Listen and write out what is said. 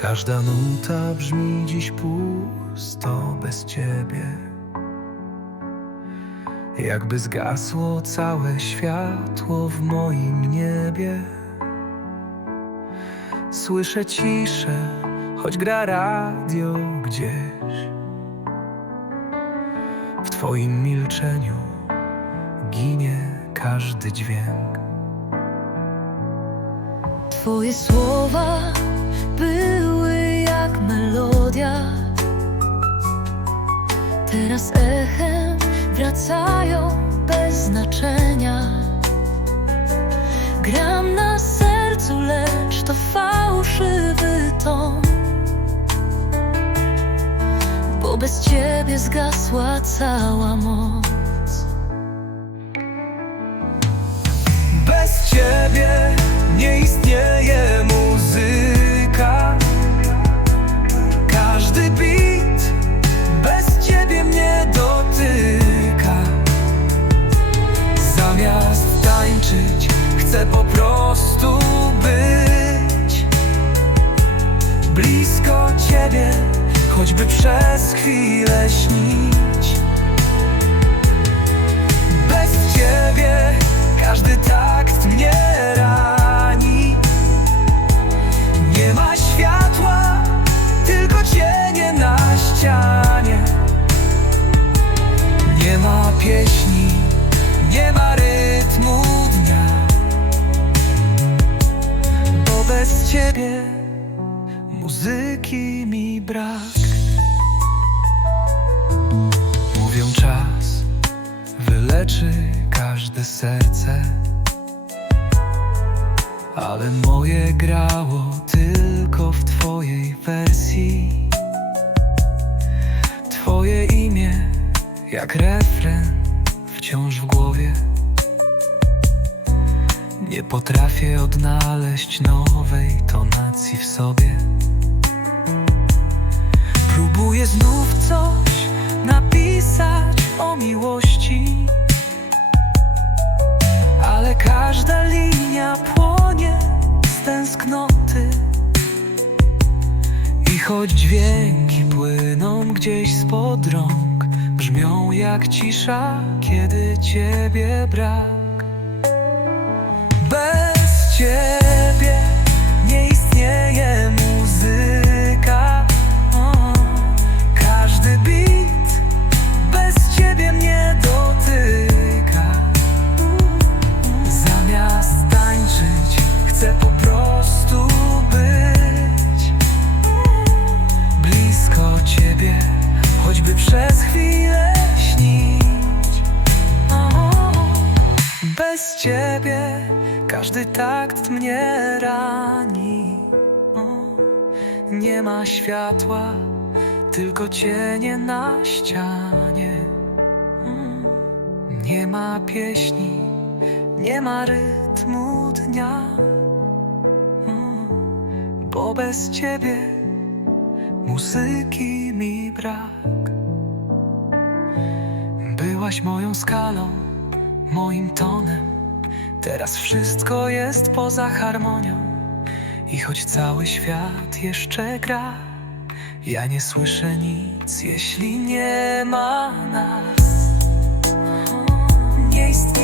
Każda nuta brzmi dziś pusto bez ciebie. Jakby zgasło całe światło w moim niebie. Słyszę ciszę, choć gra radio gdzieś. W twoim milczeniu ginie każdy dźwięk. Twoje słowa były wracają bez znaczenia. Gram na sercu, lecz to fałszywy ton. Bo bez ciebie zgasła cała moc. Chcę po prostu być blisko ciebie, choćby przez chwilę śnić. Bez ciebie każdy takt mnie rani. Nie ma światła, tylko cienie na ścianie. Nie ma pieśni, mi brak. Mówią czas wyleczy każde serce. Ale moje grało tylko w Twojej wersji. Twoje imię jak refren wciąż w głowie. Nie potrafię odnaleźć nowej tonacji w sobie. Miłości, ale każda linia płonie z tęsknoty. I choć dźwięki płyną gdzieś spod rąk, brzmią jak cisza, kiedy ciebie brak. Bez ciebie każdy takt mnie rani. O, nie ma światła, tylko cienie na ścianie. Nie ma pieśni, nie ma rytmu dnia. Bo bez ciebie muzyki mi brak. Byłaś moją skalą, moim tonem. Teraz wszystko jest poza harmonią i choć cały świat jeszcze gra, ja nie słyszę nic, jeśli nie ma nas. Nie istnieje.